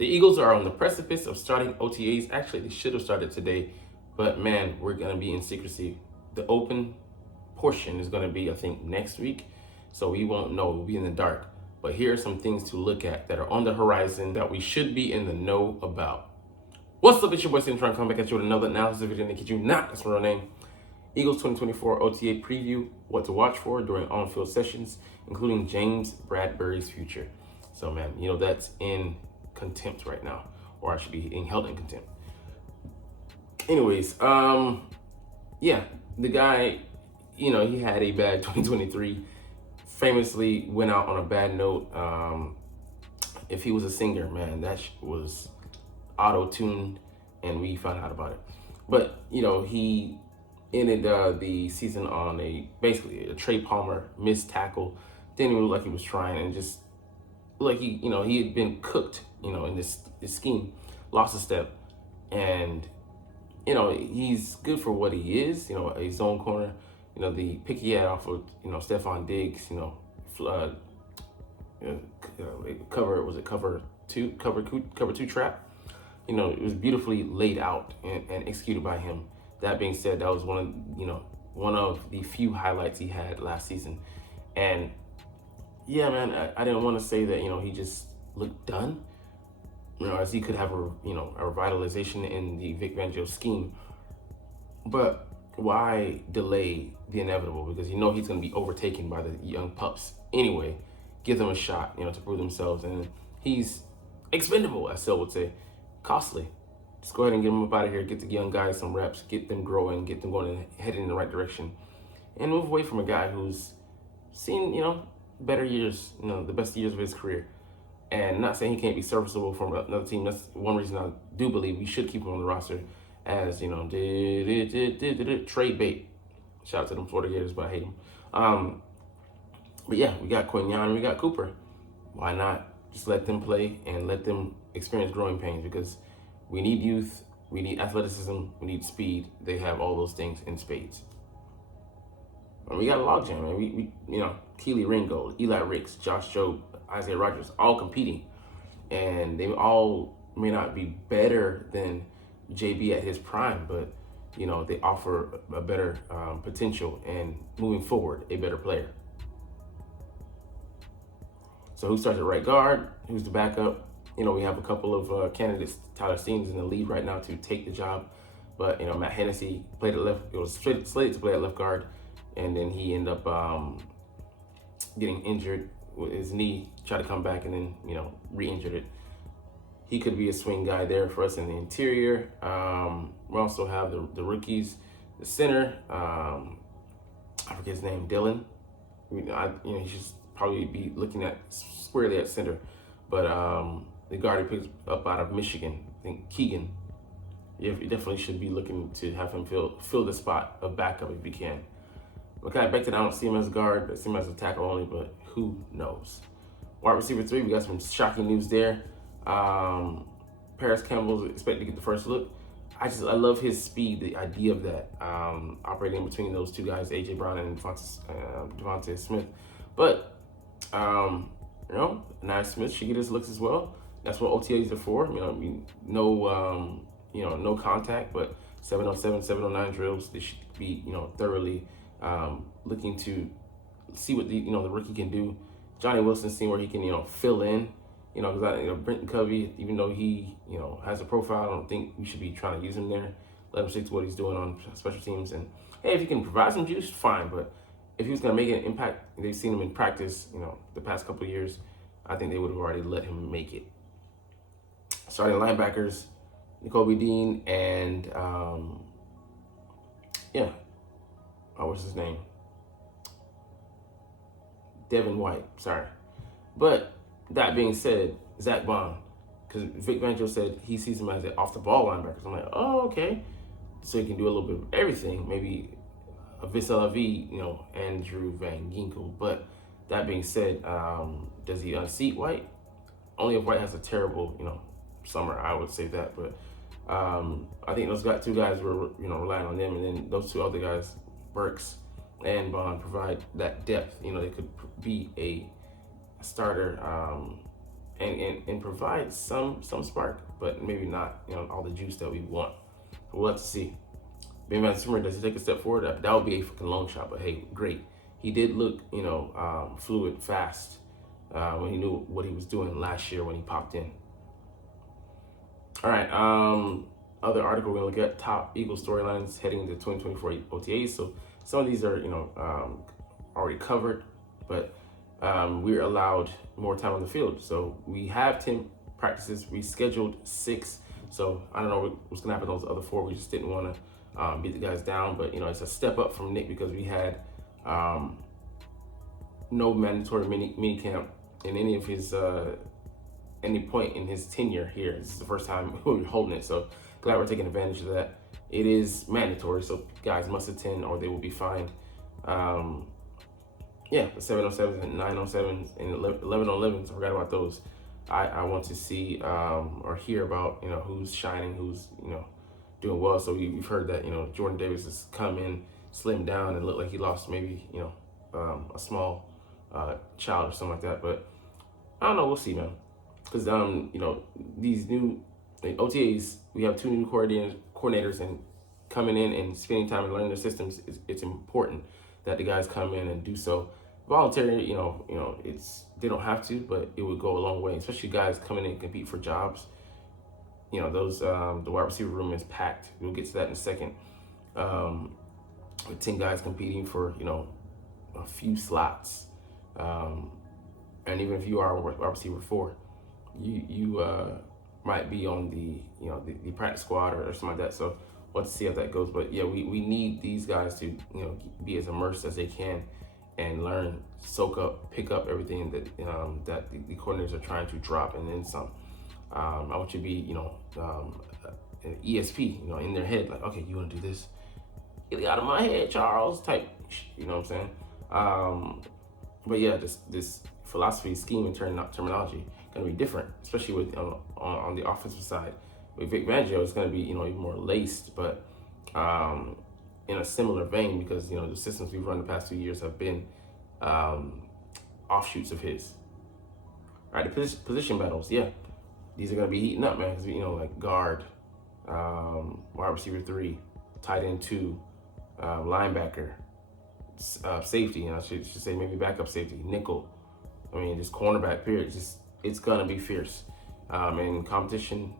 The Eagles are on the precipice of starting OTAs. Actually, they should have started today, but man, we're going to be in secrecy. The open portion is going to be, I think, next week, so we won't know. We'll be in the dark. But here are some things to look at that are on the horizon that we should be in the know about. What's up, it's your boy Cintron, coming back at you with another analysis video to get you not, that's my real name. Eagles 2024 OTA preview, what to watch for during on-field sessions, including James Bradbury's future. So man, that's in contempt right now, or I should be being held in contempt. Anyways, yeah, the guy, he had a bad 2023, famously went out on a bad note. If he was a singer, man, that was auto-tuned, and we found out about it. But, he ended the season on basically a Trey Palmer missed tackle. Didn't even look like he was trying, and just like he had been cooked, in this scheme, lost a step, and he's good for what he is, a zone corner. The pick he had off of Stephon Diggs, cover two trap. It was beautifully laid out and executed by him. That being said, that was one of the few highlights he had last season. And yeah, man, I didn't want to say that he just looked done, as he could have a revitalization in the Vic Fangio scheme. But why delay the inevitable? Because he's going to be overtaken by the young pups anyway. Give them a shot, to prove themselves. And he's expendable, as Sel would say, costly. Just go ahead and get them up out of here. Get the young guys some reps. Get them growing. Get them going and heading in the right direction. And move away from a guy who's seen, better years, the best years of his career. And not saying he can't be serviceable from another team. That's one reason I do believe we should keep him on the roster as, trade bait. Shout out to them Florida Gators, but I hate them. But yeah, we got Quignon, we got Cooper. Why not just let them play and let them experience growing pains? Because we need youth, we need athleticism, we need speed. They have all those things in spades. And we got a logjam, man. We Keely Ringo, Eli Ricks, Josh Jobe, Isaiah Rodgers, all competing. And they all may not be better than JB at his prime, but they offer a better potential and moving forward, a better player. So who starts at right guard? Who's the backup? We have a couple of candidates. Tyler Steen's in the lead right now to take the job, but Matt Hennessy played at left. It was slated to play at left guard, and then he ended up getting injured with his knee. Tried to come back and then re-injured it. He could be a swing guy there for us in the interior. We also have the rookies, the center. I forget his name, Dylan. He should probably be looking at squarely at center, but the guard he picked up out of Michigan, I think Keegan. Yeah, you definitely should be looking to have him fill the spot of backup if you can. Okay, back to I don't see him as a guard, I see him as a tackle only, but who knows? Wide receiver 3, we got some shocking news there. Paris Campbell's expected to get the first look. I love his speed, the idea of that, operating between those two guys, AJ Brown and Devontae Smith. But Nye Smith should get his looks as well. That's what OTAs are for. No contact, but 707, 709 drills. They should be, thoroughly looking to see what the rookie can do. Johnny Wilson, seeing where he can, fill in. Because Brenton Covey, even though he, has a profile, I don't think we should be trying to use him there. Let him stick to what he's doing on special teams. And hey, if he can provide some juice, fine. But if he was going to make an impact, they've seen him in practice, the past couple of years, I think they would have already let him make it. Starting linebackers, Nakobe Dean and, what's his name? Devin White, sorry. But that being said, Zach Bond, because Vic Fangio said he sees him as an off-the-ball linebacker. So I'm like, oh, okay. So he can do a little bit of everything, maybe a vis-a-vis, Andrew Van Ginkel. But that being said, does he unseat White? Only if White has a terrible, summer, I would say that. But I think those two guys were, relying on them. And then those two other guys, Burks and Bond, provide that depth. They could be a starter and provide some spark, but maybe not all the juice that we want. We'll have to see. Ben Van does he take a step forward? That would be a fucking long shot, but hey, great. He did look fluid, fast when he knew what he was doing last year when he popped in. All right. Other article we're gonna look at top Eagles storylines heading into 2024 OTAs. So some of these are already covered, but we're allowed more time on the field. So we have 10 practices. We scheduled 6. So I don't know what's gonna happen those other 4. We just didn't want to beat the guys down, but it's a step up from Nick because we had no mandatory mini camp in any of his any point in his tenure here. This is the first time we're holding it, so glad we're taking advantage of that. It is mandatory, so guys must attend or they will be fined. The 707s and 907s and 1111s, I forgot about those. I want to see or hear about who's shining, who's doing well. So we've heard that Jordan Davis has come in, slimmed down, and looked like he lost maybe a small child or something like that. But I don't know. We'll see, man. Because these new OTAs, we have 2 new coordinators, and coming in and spending time and learning their systems. It's important that the guys come in and do so voluntary. They don't have to, but it would go a long way, especially guys coming in and compete for jobs. Those the wide receiver room is packed. We'll get to that in a second. With 10 guys competing for a few slots, and even if you are a wide receiver 4, you might be on the practice squad or something like that. So we'll have to see how that goes. But yeah, we need these guys to be as immersed as they can and learn, soak up, pick up everything that that the coordinators are trying to drop, and then some. I want you to be an ESP, in their head, like, okay, you want to do this? Get it out of my head, Charles, type. You know what I'm saying? But yeah, this philosophy, scheme, and terminology going to be different, especially with on the offensive side. With Vic Fangio, it's going to be even more laced, but in a similar vein, because the systems we've run the past 2 years have been offshoots of his. All right, the position battles, yeah, these are going to be heating up, man. Because like guard, wide receiver 3, tight end 2, linebacker, safety, and I should say maybe backup safety, nickel. I mean, just cornerback, period. It's gonna be fierce, and competition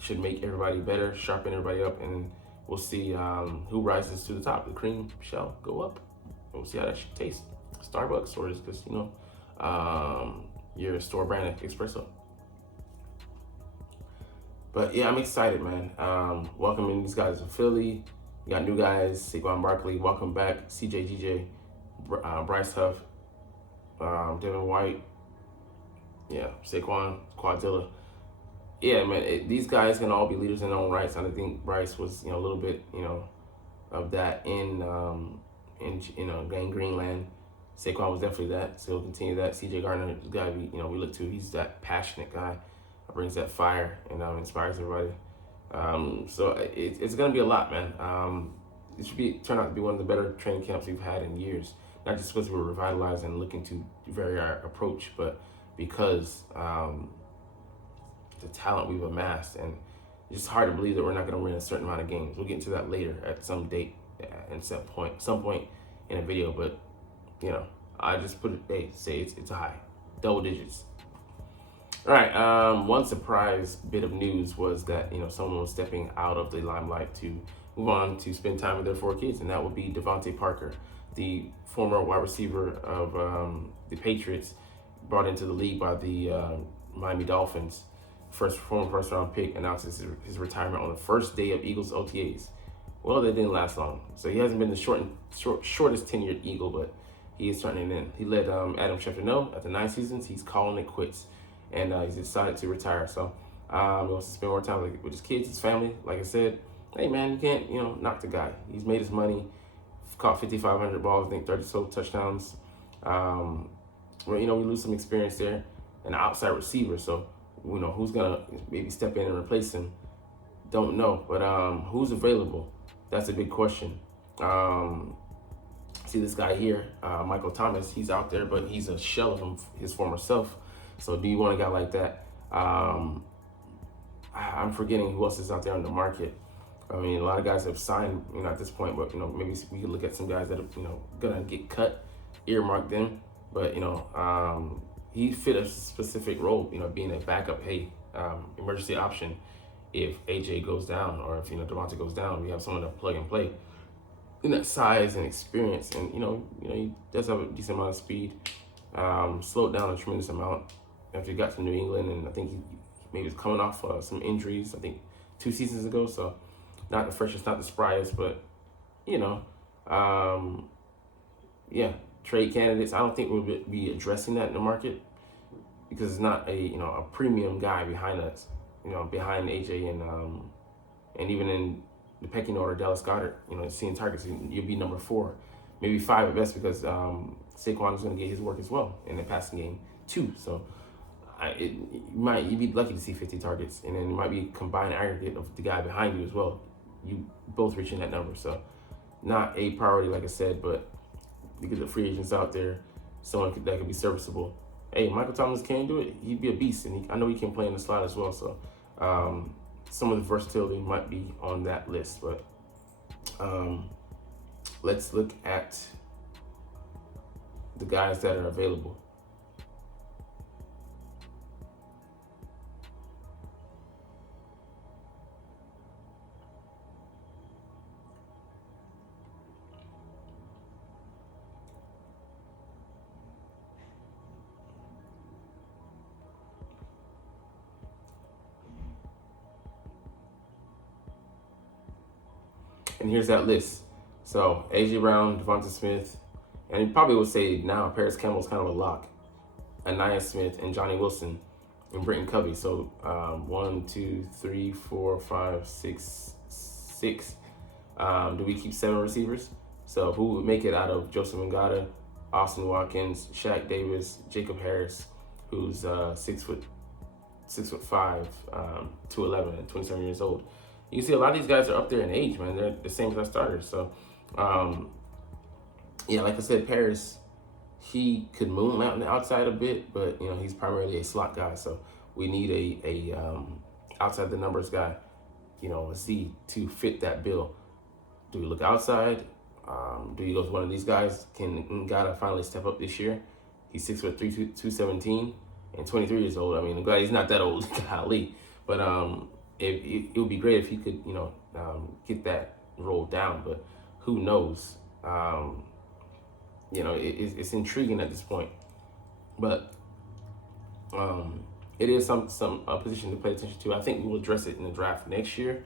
should make everybody better, sharpen everybody up, and we'll see who rises to the top. The cream shall go up. We'll see how that should taste. Starbucks, or is this your store brand espresso? But yeah, I'm excited, man. Welcoming these guys to Philly. You got new guys, Saquon Barkley, welcome back. CJ, DJ, Bryce Huff, Devin White, Saquon, Quadilla. Yeah, man, these guys can all be leaders in their own rights. I think Bryce was, a little bit, of that in Greenland. Saquon was definitely that, so he'll continue that. CJ Gardner, the guy we look to. He's that passionate guy, brings that fire and inspires everybody. So it's gonna be a lot, man. It should turn out to be one of the better training camps we've had in years. Not just because we're revitalized and looking to vary our approach, but because the talent we've amassed, and it's just hard to believe that we're not going to win a certain amount of games. We'll get into that later at some date and some point in a video. But I just put it. Say it's a high, double digits. All right. One surprise bit of news was that someone was stepping out of the limelight to move on to spend time with their 4 kids, and that would be Devontae Parker, the former wide receiver of the Patriots, brought into the league by the Miami Dolphins. Former first round pick announces his retirement on the first day of Eagles OTAs. Well, that didn't last long, so he hasn't been the shortest tenured Eagle, but he is turning it in. He let Adam Schefter know after 9 seasons he's calling it quits, and he's decided to retire. So he wants to spend more time with his kids, his family. Like I said, hey man, you can't knock the guy. He's made his money, caught 5,500 balls, I think 30 so touchdowns. We lose some experience there, an outside receiver. So who's gonna maybe step in and replace him? Don't know, but who's available? That's a big question. See this guy here, Michael Thomas. He's out there, but he's a shell of his former self. So do you want a guy like that? I'm forgetting who else is out there on the market. I mean, a lot of guys have signed, at this point, but, maybe we could look at some guys that are, gonna get cut, earmark them. But, he fit a specific role, being a backup, emergency option if AJ goes down, or if, Devontae goes down. We have someone to plug and play in that size and experience. And, he does have a decent amount of speed, slowed down a tremendous amount after he got to New England. And I think he maybe was coming off some injuries, I think 2 seasons ago. So not the freshest, not the spryest, but, trade candidates. I don't think we'll be addressing that in the market because it's not a premium guy behind us, behind AJ and even in the pecking order, Dallas Goedert, seeing targets, you'll be number 4, maybe 5 at best, because Saquon is going to get his work as well in the passing game too. So you'd be lucky to see 50 targets, and then it might be a combined aggregate of the guy behind you as well. You both reaching that number. So not a priority, like I said, but because the free agents out there, someone that could be serviceable. Hey, Michael Thomas can do it. He'd be a beast, and I know he can play in the slot as well. So some of the versatility might be on that list. But let's look at the guys that are available. And here's that list. So AJ Brown, Devonta Smith, and you probably would say now Paris Campbell's kind of a lock. Anaya Smith and Johnny Wilson and Britton Covey. So 1, 2, 3, 4, 5, 6, 6. Do we keep 7 receivers? So who would make it out of Joseph Ngata, Austin Watkins, Shaq Davis, Jacob Harris, who's 6'5", 211, and 27 years old. You can see a lot of these guys are up there in age, man. They're the same as our starters. So, like I said, Paris, he could moon out on the outside a bit, but, he's primarily a slot guy. So we need a outside the numbers guy, a Z to fit that bill. Do we look outside? Do you go with one of these guys? Can Ngata finally step up this year? He's 6'3", 217, and 23 years old. I mean, the guy, he's not that old, golly. But it would be great if he could, get that rolled down. But who knows? It's intriguing at this point. But it is some position to pay attention to. I think we'll address it in the draft next year.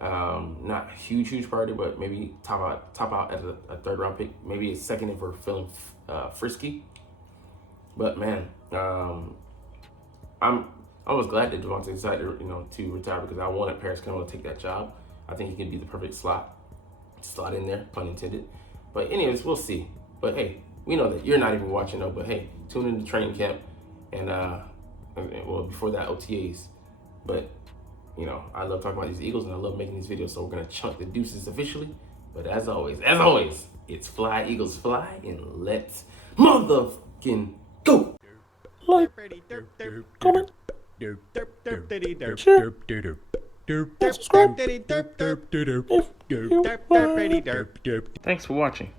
Not huge priority, but maybe top out as a 3rd round pick, maybe a 2nd if we're feeling frisky. But man, I was glad that Devontae decided, to retire, because I wanted Paris Campbell to take that job. I think he can be the perfect slot in there, pun intended. But anyways, we'll see. But hey, we know that you're not even watching though. But hey, tune into training camp and before that, OTAs. But I love talking about these Eagles, and I love making these videos. So we're gonna chunk the deuces officially. But as always, it's fly Eagles fly, and let's motherfucking go. Like, comment, share, and subscribe Thanks for watching.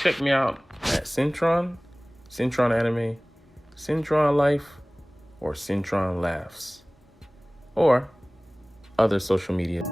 Check me out at Cintron, Cintron Anime, Cintron Life, or Cintron Laughs, or other social media.